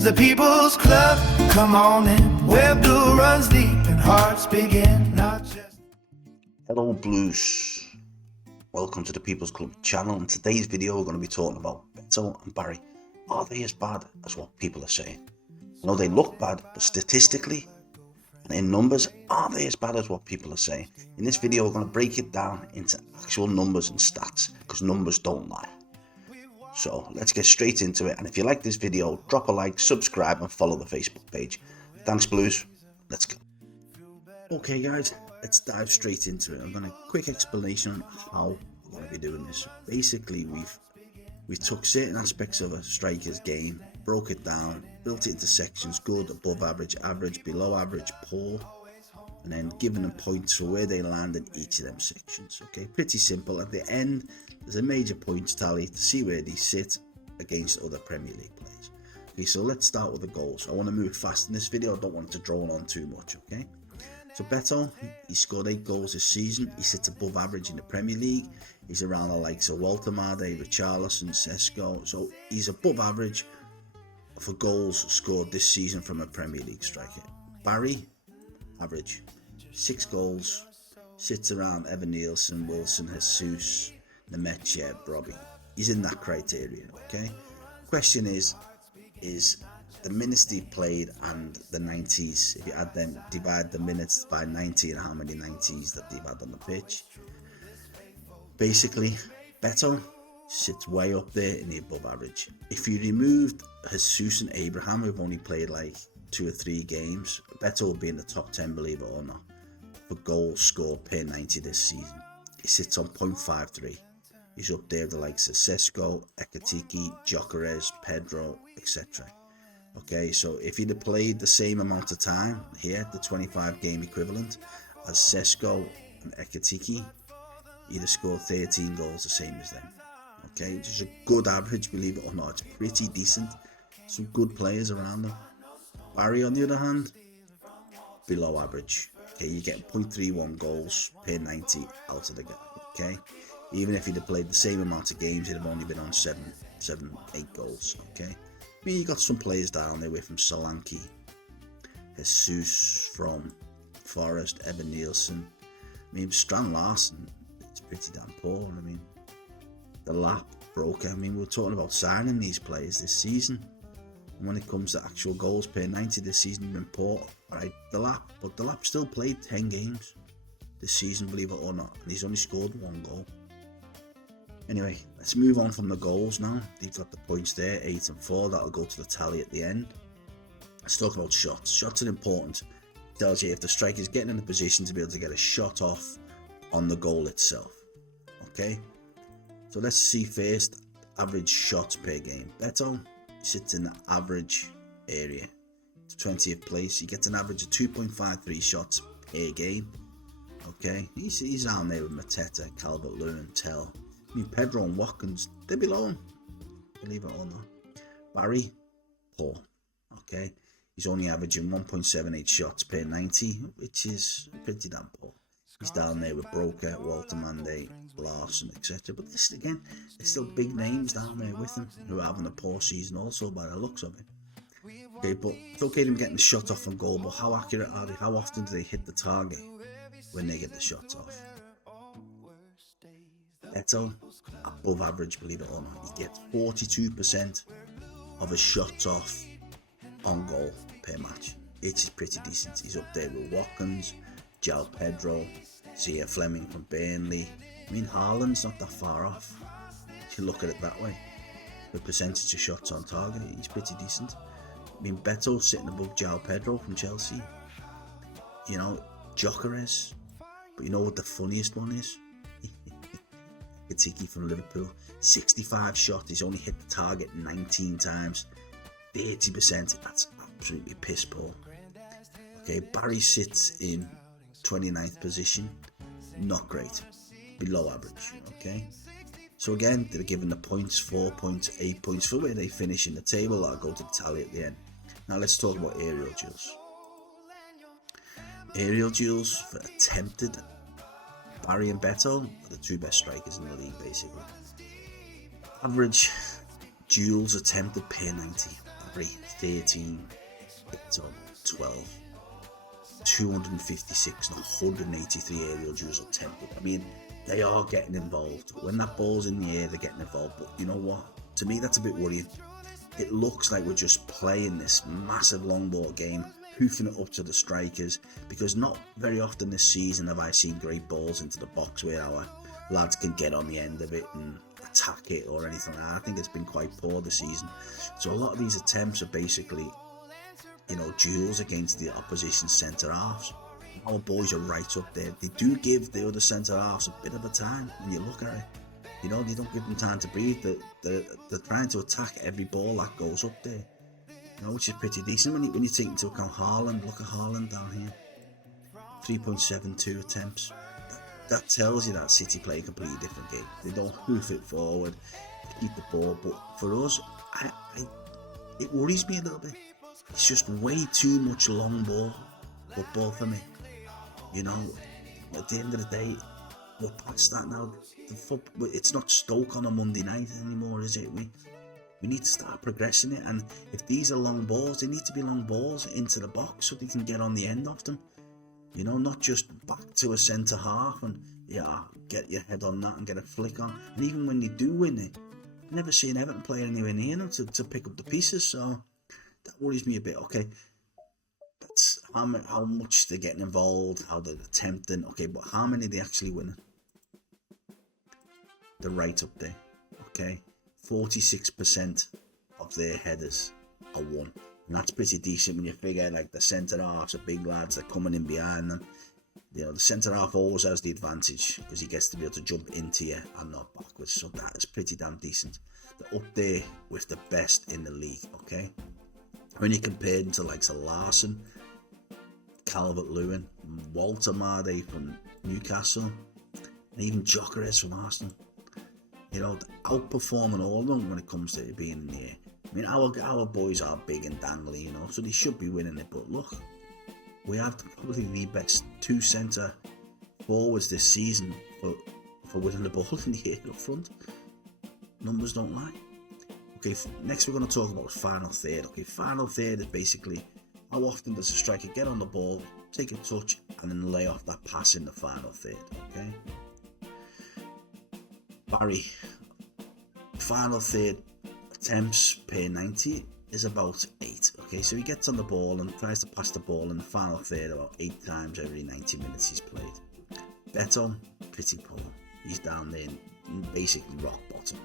The People's Club, come on in, where blue runs deep and hearts begin, not just... Hello Blues, welcome to the People's Club channel. In today's video we're going to be talking about Beto and Barry. Are they as bad as what people are saying? I know they look bad, but statistically and in numbers, are they as bad as what people are saying? In this video we're going to break it down into actual numbers and stats, because numbers don't lie. So let's get straight into it, and if you like this video, drop a like, subscribe and follow the Facebook page. Thanks Blues, let's go. Okay guys, let's dive straight into it. I'm going to quick explanation on how we're going to be doing this. Basically we took certain aspects of a striker's game, broke it down, built it into sections: good, above average, average, below average, poor, and then given them points for where they land in each of them sections. Okay, pretty simple. At the end there's a major points tally to see where they sit against other Premier League players. Okay, so let's start with the goals. I want to move fast in this video, I don't want it to drone on too much. Okay, so Beto, he scored 8 goals this season. He sits above average in the Premier League. He's around the likes of Walter, Richarlison, Sesko, so he's above average for goals scored this season from a Premier League striker. Barry, average, 6 goals, sits around Evan Nielsen, Wilson, Jesus, Nemetche, Robbie. He's in that criteria. Okay, question is the minutes he played and the 90s, if you add them, divide the minutes by 90 and how many 90s that they've had on the pitch. Basically Beto sits way up there in the above average. If you removed Jesus and Abraham, who've only played like 2 or 3 games, Beto will be in the top 10, believe it or not, for goals scored per 90 this season. He sits on 0.53. He's up there with the likes of Sesko, Ekatiki, Gyökeres, Pedro, etc. Okay, so if he'd have played the same amount of time here, the 25 game equivalent, as Sesko and Ekatiki, he'd have scored 13 goals, the same as them. Okay, just a good average, believe it or not. It's pretty decent. Some good players around them. Barry, on the other hand, below average. Okay, you get 0.31 goals per 90 out of the guy. Okay, even if he'd have played the same amount of games, he'd have only been on 8 goals. Okay, I mean, you got some players down there with from Solanke, Jesus from Forest, Evan Nielsen. I mean, Strand Larsen, it's pretty damn poor. I mean, the lap broke. I mean, we're talking about signing these players this season, and when it comes to actual goals per 90 this season, they've been poor. Right, the lap still played 10 games this season, believe it or not, and he's only scored 1 goal. Anyway, let's move on from the goals now. They've got the points there, 8 and 4. That'll go to the tally at the end. Let's talk about shots. Shots are important. It tells you if the striker's getting in a position to be able to get a shot off on the goal itself. Okay, so let's see first average shots per game. Beto sits in the average area, 20th place. He gets an average of 2.53 shots per game. Okay, he's down there with Mateta, Calvert-Lewin, Tell. I mean, Pedro and Watkins, they're below him, believe it or not. Barry, poor. Okay, he's only averaging 1.78 shots per 90, which is pretty damn poor. He's down there with Broker, Walter, Larson, etc. But this, again, there's still big names down there with him who are having a poor season also by the looks of it. Okay, but it's okay them getting the shot off on goal, but how accurate are they? How often do they hit the target when they get the shots off? Beto, above average, believe it or not. He gets 42% of his shots off on goal per match. It's pretty decent. He's up there with Watkins, João Pedro, Zia Fleming from Burnley. I mean, Haaland's not that far off if you look at it that way. The percentage of shots on target, he's pretty decent. I mean, Beto's sitting above João Pedro from Chelsea. You know, Gyökeres. But you know what the funniest one is? Ekatiki from Liverpool. 65 shots, he's only hit the target 19 times. 30%, that's absolutely piss poor. Okay, Barry sits in 29th position. Not great. Below average. Okay. So again, they're given the points, 4 points, 8 points for where they finish in the table. That'll go to the tally at the end. Now let's talk about aerial duels. Aerial duels for attempted. Barry and Beto are the 2 best strikers in the league, basically. Average duels attempted per 90. Barry 13, Beto 12, 256 and 183 aerial duels attempted. I mean, they are getting involved. When that ball's in the air, they're getting involved. But you know what? To me, that's a bit worrying. It looks like we're just playing this massive long ball game, hoofing it up to the strikers, because not very often this season have I seen great balls into the box where our lads can get on the end of it and attack it or anything like that. I think it's been quite poor this season. So a lot of these attempts are basically, you know, duels against the opposition centre halves. Our boys are right up there. They do give the other centre halves a bit of a time when you look at it. You know, they don't give them time to breathe. They're trying to attack every ball that goes up there. You know, which is pretty decent when you take into account Haaland. Look at Haaland down here. 3.72 attempts. That tells you that City play a completely different game. They don't hoof it forward, keep the ball. But for us, it worries me a little bit. It's just way too much long ball football for me. You know, at the end of the day, we're past that now. It's not Stoke on a Monday night anymore, is it? We need to start progressing it. And if these are long balls, they need to be long balls into the box so they can get on the end of them. You know, not just back to a centre half and get your head on that and get a flick on. And even when you do win it, I've never seen Everton play anywhere near them to pick up the pieces. So that worries me a bit. Okay, that's how much they're getting involved, how they're attempting. Okay, but how many are they actually winning? They're right up there. Okay, 46% of their headers are won. And that's pretty decent when you figure like the centre halves are big lads, they're coming in behind them. You know, the centre half always has the advantage because he gets to be able to jump into you and not backwards. So that is pretty damn decent. They're up there with the best in the league, okay? When you compare them to like Larson, Calvert-Lewin, Walter Marday from Newcastle, and even Gyökeres from Arsenal, you know, outperforming all of them when it comes to being in the air. I mean, our boys are big and dangly, you know, so they should be winning it. But look, we have probably the best two centre forwards this season for winning the ball in the air up front. Numbers don't lie. Okay, next we're going to talk about the final third. Okay, final third is basically how often does a striker get on the ball, take a touch, and then lay off that pass in the final third. Okay, Barry, final third attempts per 90 is about 8. Okay, so he gets on the ball and tries to pass the ball in the final third about 8 times every 90 minutes he's played. Beto, pretty poor. He's down there in basically rock bottom.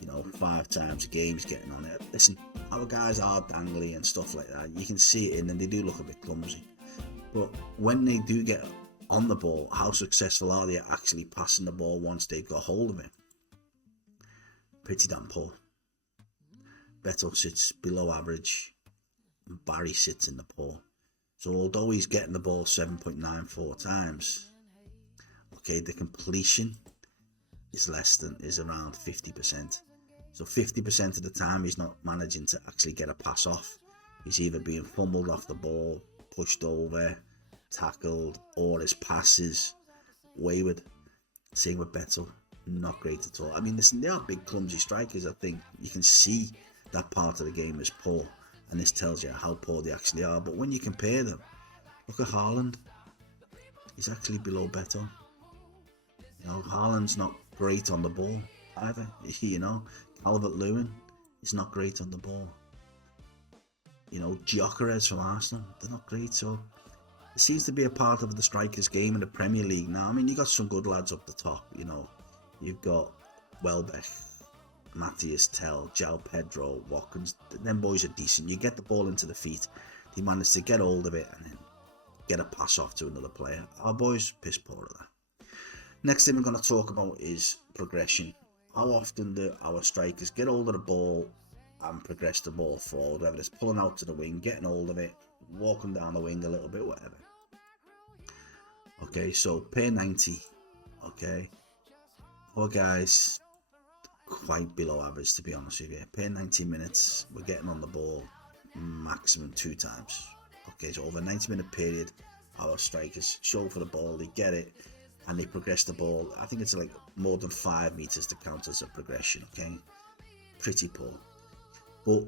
You know, 5 times a game he's getting on it. Listen, our guys are dangly and stuff like that. You can see it in them, they do look a bit clumsy. But when they do get on the ball, how successful are they at actually passing the ball once they've got hold of it? Pretty damn poor. Beto sits below average and Barry sits in the poor. So although he's getting the ball 7.94 times, okay, the completion is around 50%. So 50% of the time he's not managing to actually get a pass off. He's either being fumbled off the ball, pushed over, tackled, or his passes wayward. Same with Beto, not great at all. I mean, listen, they are big clumsy strikers. I think you can see that part of the game is poor, and this tells you how poor they actually are. But when you compare them, look at Haaland. He's actually below Beto. You know, Haaland's not great on the ball either. You know, Calvert-Lewin is not great on the ball. You know, Gyökeres from Arsenal, they're not great. So it seems to be a part of the strikers' game in the Premier League now. I mean, you got some good lads up the top. You know, you've got Welbeck, Matthias Tell, João Pedro, Watkins. Them boys are decent. You get the ball into the feet, they manage to get hold of it and then get a pass off to another player. Our boys, piss poor at that. Next thing we're going to talk about is progression. How often do our strikers get hold of the ball and progress the ball forward, whether it's pulling out to the wing, getting hold of it, walking down the wing a little bit, whatever. Okay, so per 90, okay, our guys quite below average, to be honest with you. Per 90 minutes, we're getting on the ball maximum 2 times. Okay, so over a 90-minute period, our strikers show for the ball, they get it, and they progress the ball. I think it's like more than 5 meters to count as a progression, okay? Pretty poor. But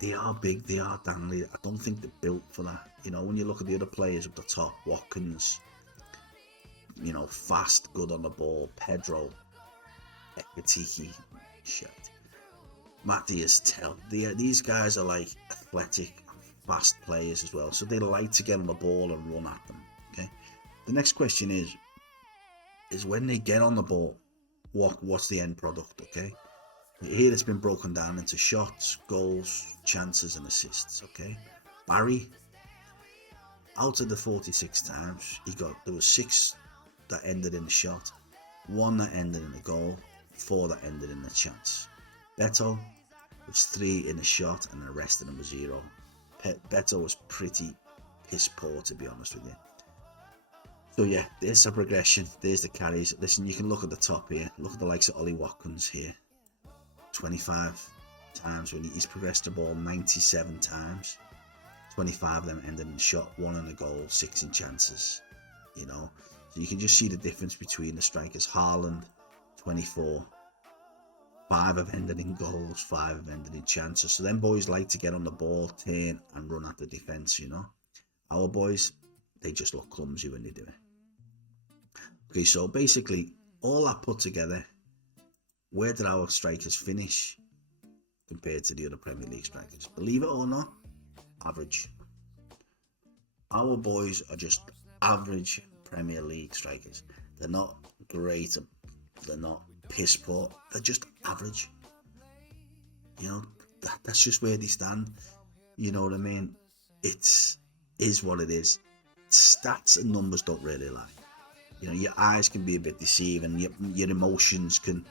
they are big, they are dangly. I don't think they're built for that. You know, when you look at the other players up the top, Watkins, you know, fast, good on the ball, Pedro, Ekatiki, shit. Matthias Tell. These guys are like athletic, fast players as well. So they like to get on the ball and run at them. Okay. The next question is when they get on the ball, what's the end product? Okay. Here it's been broken down into shots, goals, chances, and assists. Okay. Barry, out of the 46 times, there was 6 that ended in a shot, 1 that ended in a goal, 4 that ended in a chance. Beto was 3 in a shot and the rest of them was 0. Beto was pretty piss poor, to be honest with you. So yeah, there's a progression. There's the carries. Listen, you can look at the top here. Look at the likes of Ollie Watkins here. 25 times when he's progressed the ball 97 times. 25 of them ended in a shot, 1 in a goal, 6 in chances. You know, so you can just see the difference between the strikers. Haaland, 24. 5 have ended in goals, 5 have ended in chances. So them boys like to get on the ball, turn and run at the defence, you know. Our boys, they just look clumsy when they do it. Okay, so basically, all that put together, where did our strikers finish compared to the other Premier League strikers? Believe it or not, average. Our boys are just average Premier League strikers. They're not great, they're not piss poor, they're just average. You know, that's just where they stand. You know what I mean? It's is what it is. Stats and numbers don't really lie. You know, your eyes can be a bit deceiving, your emotions can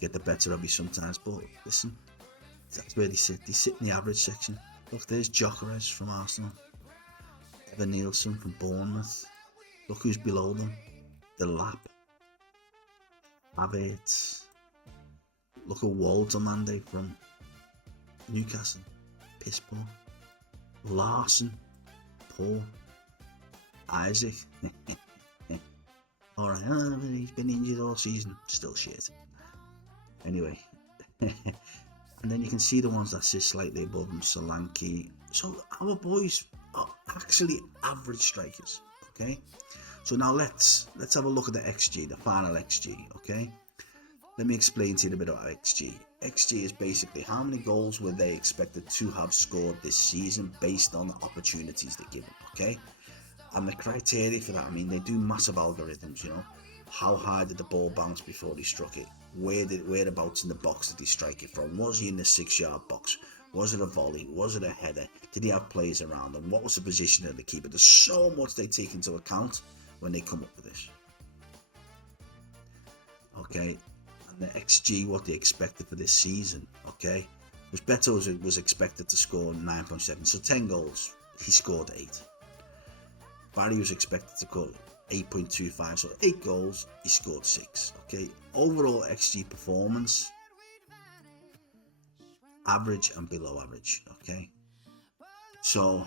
get the better of you sometimes, but listen, that's where they sit. They sit in the average section. Look, there's Gyökeres from Arsenal, Evan Nielsen from Bournemouth. Look who's below them. The Lap, Havertz. Look at Waltermande from Newcastle, piss poor. Larson, poor. Isaac, alright, he's been injured all season, still shit. Anyway, and then you can see the ones that sit slightly above him, Solanke. So our boys are actually average strikers, okay? So now let's have a look at the XG, the final XG, okay? Let me explain to you a bit about XG. XG is basically how many goals were they expected to have scored this season based on the opportunities they're given, okay? And the criteria for that, I mean, they do massive algorithms, you know. How high did the ball bounce before he struck it? Whereabouts in the box did he strike it from? Was he in the 6-yard box? Was it a volley? Was it a header? Did he have players around him? What was the position of the keeper? There's so much they take into account when they come up with this. Okay, and the XG, what they expected for this season, okay? Because Beto was expected to score 9.7, so 10 goals, he scored 8. Barry was expected to score 8.25, so 8 goals, he scored 6. Okay, overall XG performance, average and below average. Okay, so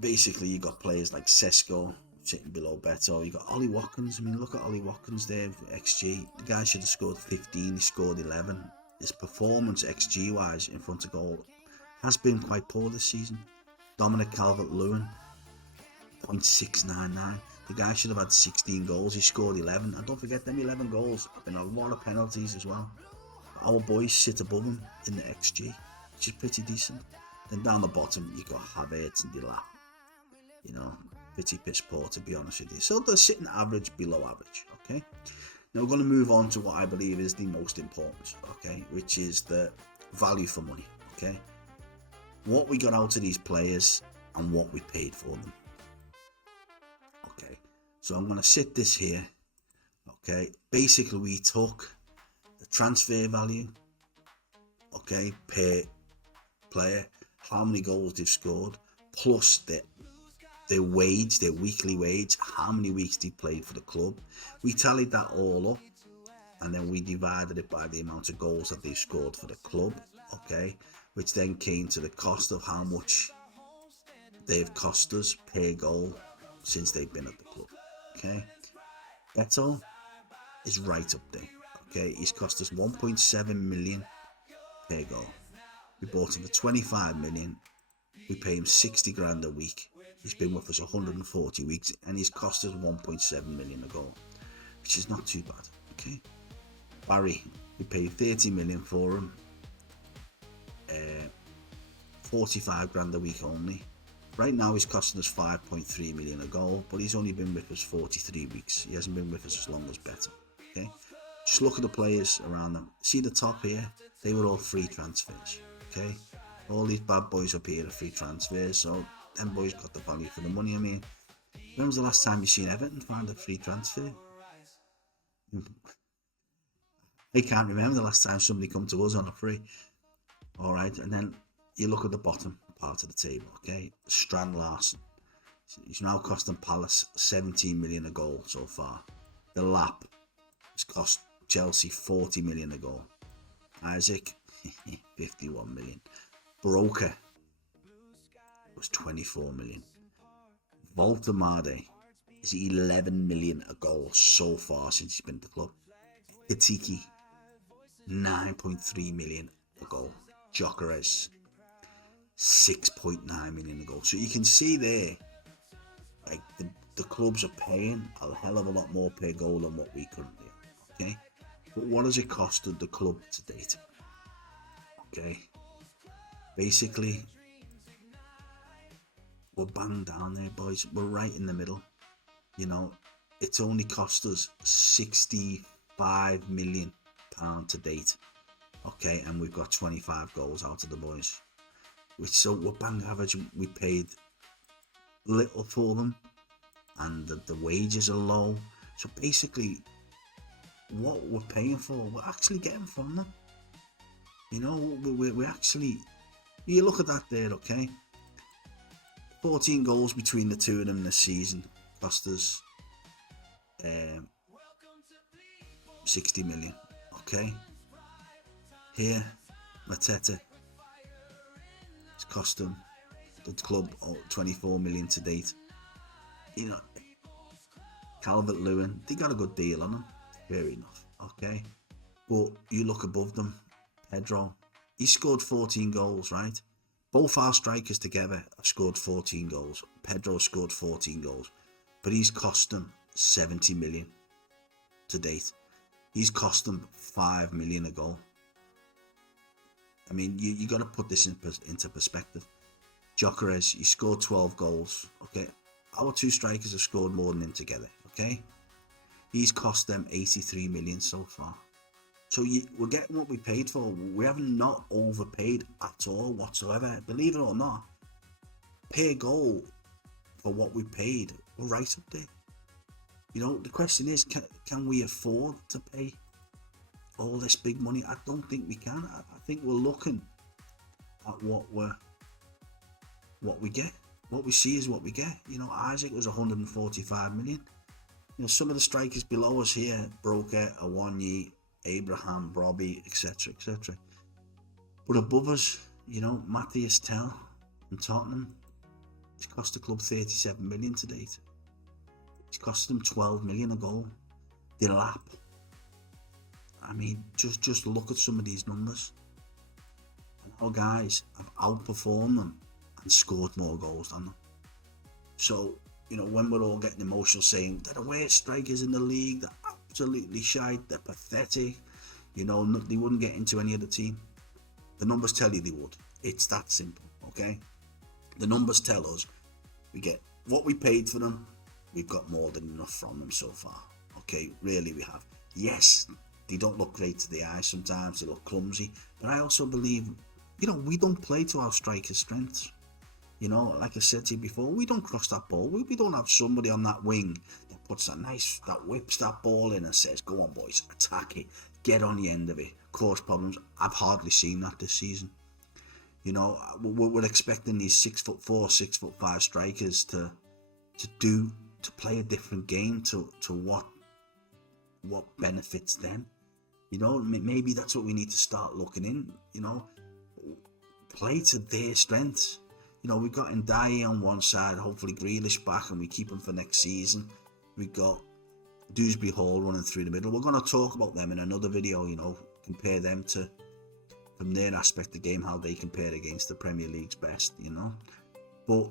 basically you got players like Sesko sitting below Beto. You got Ollie Watkins. I mean, look at Ollie Watkins there for XG. The guy should have scored 15, he scored 11. His performance XG wise in front of goal has been quite poor this season. Dominic Calvert-Lewin, 0.699. The guy should have had 16 goals, he scored 11, and don't forget them 11 goals have been a lot of penalties as well. Our boys sit above him in the XG, which is pretty decent. Then down the bottom you got Havertz and Delap, you know, pretty piss poor, to be honest with you. So they're sitting average, below average. Okay, now we're going to move on to what I believe is the most important, okay, which is the value for money. Okay, what we got out of these players and what we paid for them. Okay, so I'm going to sit this here. Okay, basically we took the transfer value, okay, per player, how many goals they've scored, plus their wage, their weekly wage, how many weeks they played for the club. We tallied that all up, and then we divided it by the amount of goals that they've scored for the club, okay, which then came to the cost of how much they've cost us per goal since they've been at the club. Okay, Beto is right up there. Okay, he's cost us 1.7 million per goal. We bought him for 25 million. We pay him 60 grand a week. He's been with us 140 weeks and he's cost us 1.7 million a goal, which is not too bad. Okay. Barry, we paid 30 million for him. 45 grand a week only. Right now he's costing us 5.3 million a goal, but he's only been with us 43 weeks. He hasn't been with us as long as Beto. Okay. Just look at the players around them. See the top here? They were all free transfers. Okay. All these bad boys up here are free transfers, so them boys got the value for the money. I mean, when was the last time you seen Everton find a free transfer? I can't remember the last time somebody come to us on a free. Alright, and then you look at the bottom part of the table, okay? Strand Larsen. He's now costing Palace 17 million a goal so far. The Lap has cost Chelsea 40 million a goal. Isaac, 51 million. Broker was 24 million. Voltemade is 11 million a goal so far since he's been at the club. Katiki, 9.3 million a goal. Gyökeres, 6.9 million a goal. So you can see there, like the clubs are paying a hell of a lot more per goal than what we currently are. Okay, but what has it costed the club to date? Okay, basically, we're bang down there, boys. We're right in the middle. You know, it's only cost us £65 million to date. Okay, and we've got 25 goals out of the boys. So we're bang average. We paid little for them, and the wages are low. So basically, what we're paying for, we're actually getting from them. You know, we actually, you look at that there, okay? 14 goals between the two of them this season cost us 60 million, okay? Here, Mateta, it's cost them, the club, 24 million to date. You know, Calvert-Lewin, they got a good deal on them, fair enough, okay? But you look above them, Pedro, he scored 14 goals, right? Both our strikers together have scored 14 goals. Pedro scored 14 goals, but he's cost them 70 million to date. He's cost them 5 million a goal. I mean, you got to put this into perspective. Gyökeres, he scored 12 goals. Okay, our two strikers have scored more than him together. Okay, he's cost them 83 million so far. So we're getting what we paid for. We haven't not overpaid at all whatsoever. Believe it or not, per goal for what we paid, we're right up there. You know, the question is, can we afford to pay all this big money? I don't think we can. I think we're looking at what we get. What we see is what we get. You know, Isaac was 145 million. You know, some of the strikers below us here, Broker, Awonyi, Abraham, Robbie, etc., etc. But above us, you know, Matthias Tell from Tottenham, it's cost the club 37 million to date. It's cost them 12 million a goal. The Lap, I mean, just look at some of these numbers. And our guys have outperformed them and scored more goals than them. So, you know, when we're all getting emotional saying they're the worst strikers in the league, they're absolutely shite, they're pathetic, you know, they wouldn't get into any other team. The numbers tell you they would. It's that simple, okay? The numbers tell us we get what we paid for them, we've got more than enough from them so far. Okay, really we have. Yes, they don't look great to the eye sometimes, they look clumsy, but I also believe, you know, we don't play to our strikers' strengths. You know, like I said to you before, we don't cross that ball. We don't have somebody on that wing that puts that whips that ball in and says, go on boys, attack it, get on the end of it, cause problems. I've hardly seen that this season. You know, we're expecting these 6'4", 6'5" strikers to play a different game to what benefits them. You know, maybe that's what we need to start looking in. You know, play to their strengths. You know, we've got Ndiaye on one side, hopefully Grealish back and we keep him for next season. We've got Dewsbury Hall running through the middle. We're going to talk about them in another video, you know, compare them to from their aspect of the game, how they compare against the Premier League's best, But,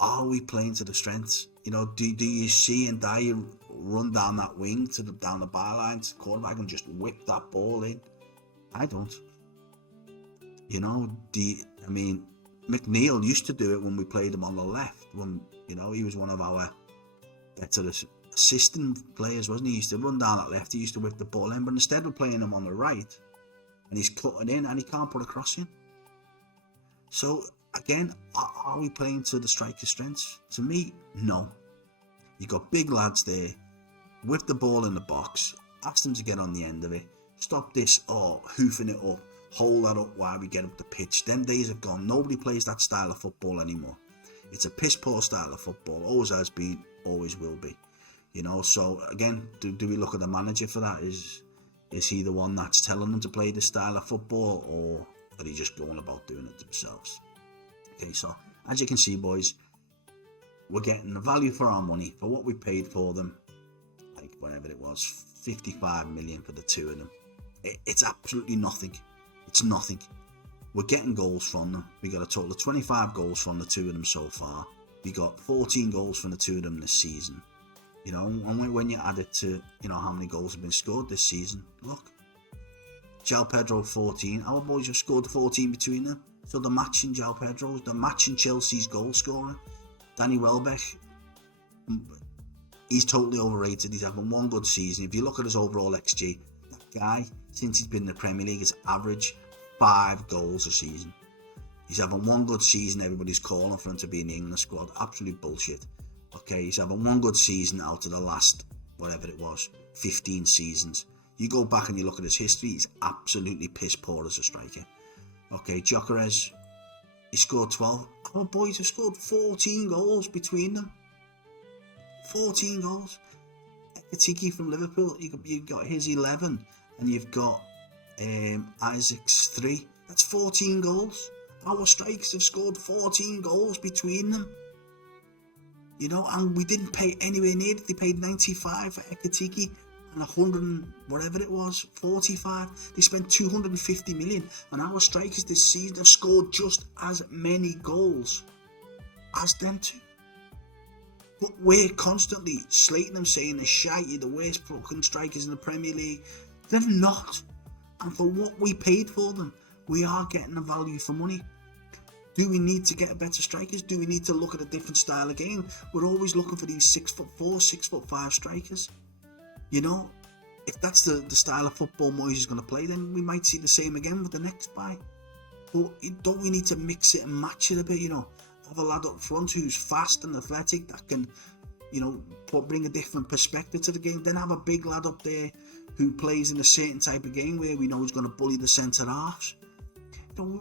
are we playing to the strengths? Do you see and Dyer run down that wing down the byline to the quarterback and just whip that ball in? I don't. McNeil used to do it when we played him on the left. When he was one of our better assistant players, wasn't he? He used to run down that left. He used to whip the ball in, but instead we're playing him on the right, and he's cutting in and he can't put a cross in. So again, are we playing to the striker's strengths? To me, no. You got big lads there. Whip the ball in the box. Ask them to get on the end of it. Stop this hoofing it up. Hold that up while we get up the pitch. Them days are gone. Nobody plays that style of football anymore. It's a piss poor style of football. Always has been. Always will be. So again, do we look at the manager for that? Is he the one that's telling them to play this style of football, or are they just going about doing it themselves? Okay, so as you can see, boys, we're getting the value for our money for what we paid for them. Like whatever it was, 55 million for the two of them. It's absolutely nothing. It's nothing. We're getting goals from them. We got a total of 25 goals from the two of them so far. We got 14 goals from the two of them this season. And when you add it to, how many goals have been scored this season, look. João Pedro 14. Our boys have scored 14 between them. So they're matching João Pedro's, they're matching Chelsea's goal scorer. Danny Welbeck, he's totally overrated. He's having one good season. If you look at his overall XG, that guy, since he's been in the Premier League, has averaged 5 goals a season. He's having one good season. Everybody's calling for him to be in the England squad. Absolute bullshit. Okay, he's having one good season out of the last, whatever it was, 15 seasons. You go back and you look at his history, he's absolutely piss poor as a striker. Okay, Gyökeres, he scored 12. Our boys have scored 14 goals between them. 14 goals. Ekitike from Liverpool, you've got his 11, and you've got Isaac's 3. That's 14 goals. Our strikers have scored 14 goals between them. And we didn't pay anywhere near it. They paid 95 for Ekitike and 100 and whatever it was, 45. They spent 250 million, and our strikers this season have scored just as many goals as them two. But we're constantly slating them, saying they're shite, you're the worst fucking strikers in the Premier League. They're not. And for what we paid for them, we are getting the value for money. Do we need to get better strikers? Do we need to look at a different style of game? We're always looking for these 6'4", 6'5" strikers. If that's the style of football Moyes is going to play, then we might see the same again with the next buy. But don't we need to mix it and match it a bit, Have a lad up front who's fast and athletic that can, bring a different perspective to the game. Then have a big lad up there who plays in a certain type of game where we know he's going to bully the centre halves.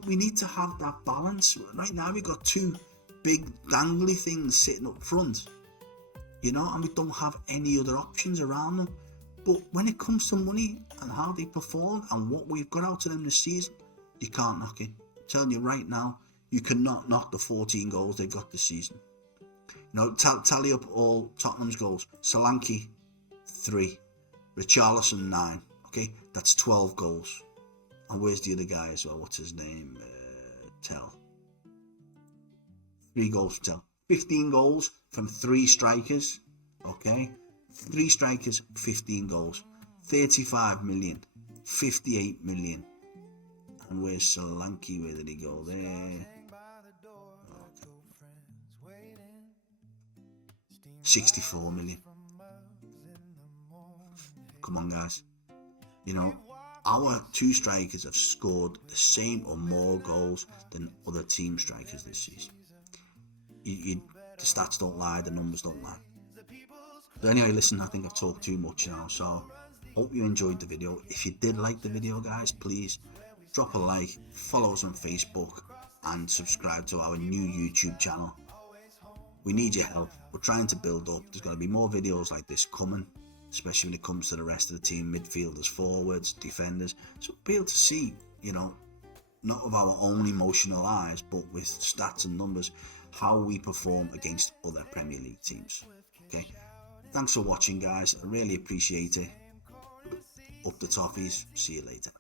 We need to have that balance. Right now we've got 2 big dangly things sitting up front, and we don't have any other options around them. But when it comes to money and how they perform and what we've got out of them this season, you can't knock it. I'm telling you right now, you cannot knock the 14 goals they've got this season. Tally up all Tottenham's goals. Solanke, 3. Richarlison, 9. Okay, that's 12 goals. And where's the other guy as well? What's his name? Tell. 3 goals from Tell. 15 goals from 3 strikers. Okay? 3 strikers, 15 goals. 35 million. 58 million. And where's Solanke? Where did he go? There. Okay. 64 million. Come on, guys. Our 2 strikers have scored the same or more goals than other team strikers this season. The stats don't lie, the numbers don't lie. But anyway, listen, I think I've talked too much now, so hope you enjoyed the video. If you did like the video, guys, please drop a like, follow us on Facebook, and subscribe to our new YouTube channel. We need your help. We're trying to build up. There's going to be more videos like this coming, especially when it comes to the rest of the team, midfielders, forwards, defenders. So be able to see, not of our own emotional eyes, but with stats and numbers, how we perform against other Premier League teams. Okay, thanks for watching, guys. I really appreciate it. Up the toffees. See you later.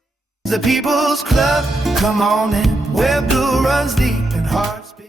The People's Club, come on in, where blue runs deep and hearts begin.